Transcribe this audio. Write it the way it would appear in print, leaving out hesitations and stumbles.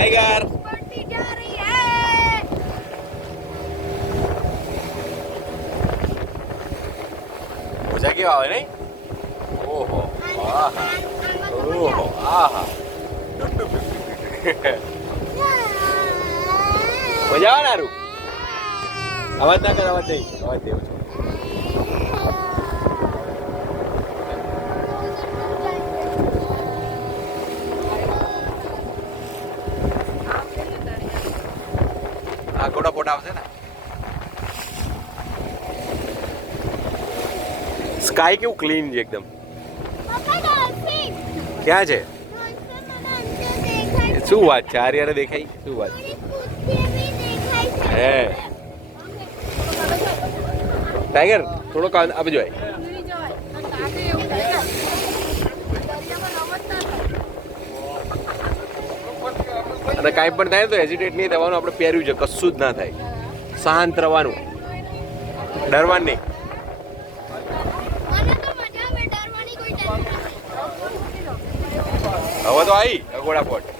Tiger बढ़ती जा रही है। मजा क्यों आवे नहीं ओहो आहा ओहो आहा मजा આવે નારું અવાજ ના કર અવાજ દે આ ગોડા પોટા આવશે ને સ્કાય કેવું ક્લીન છે એકદમ ક્યાં છે શું વાત છે આર્યાને દેખાય શું વાત હે ટાઈગર થોડો આ બાજુ આય અને કાંઈ પણ થાય તો હેઝિટેટ નહીં થવાનું આપણે પહેર્યું છે કશું જ ના થાય શાંત રહેવાનું ડરવાનું નહીં હવે તો આવી અગોડા પોટ